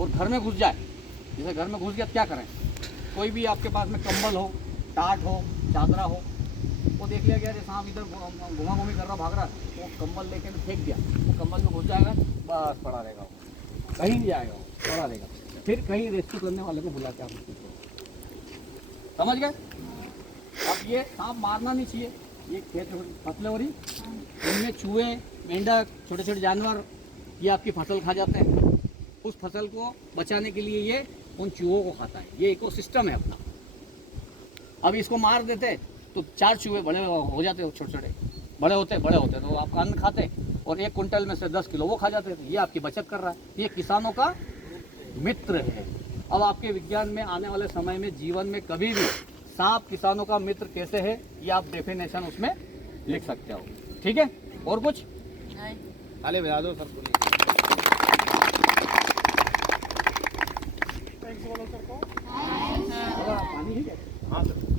और घर में घुस जाए, जैसे घर में घुस गया क्या करें, कोई भी आपके पास में कंबल हो, टाट हो, चादरा हो, वो देख लिया गया सांप इधर घुमा घूमी कर रहा भाग रहा, वो कंबल लेके फेंक दिया, वो कंबल में घुस जाएगा, बस पड़ा रहेगा, वो कहीं नहीं जाएगा, वो पड़ा रहेगा। फिर कहीं रेस्क्यू करने वाले को बुला के आप उसको, समझ गए। अब ये सांप मारना नहीं चाहिए, ये खेत फसलें हो रही, इनमें चूहे, मेंढक, छोटे छोटे जानवर ये आपकी फसल खा जाते हैं। उस फसल को बचाने के लिए ये उन चूहों को खाता है, ये इकोसिस्टम है अपना। अब इसको मार देते तो 4 चूहे बड़े हो जाते, छोटे छोटे बड़े होते तो आपका अन्न खाते, और 1 कुंटल में से 10 किलो वो खा जाते थे। ये आपकी बचत कर रहा है, ये किसानों का मित्र है। अब आपके विज्ञान में आने वाले समय में जीवन में कभी भी सांप किसानों का मित्र कैसे है, ये आप डेफिनेशन उसमें लिख सकते हो, ठीक है। और कुछ ताले बजा दो सर को। पानी है क्या? हाँ सर।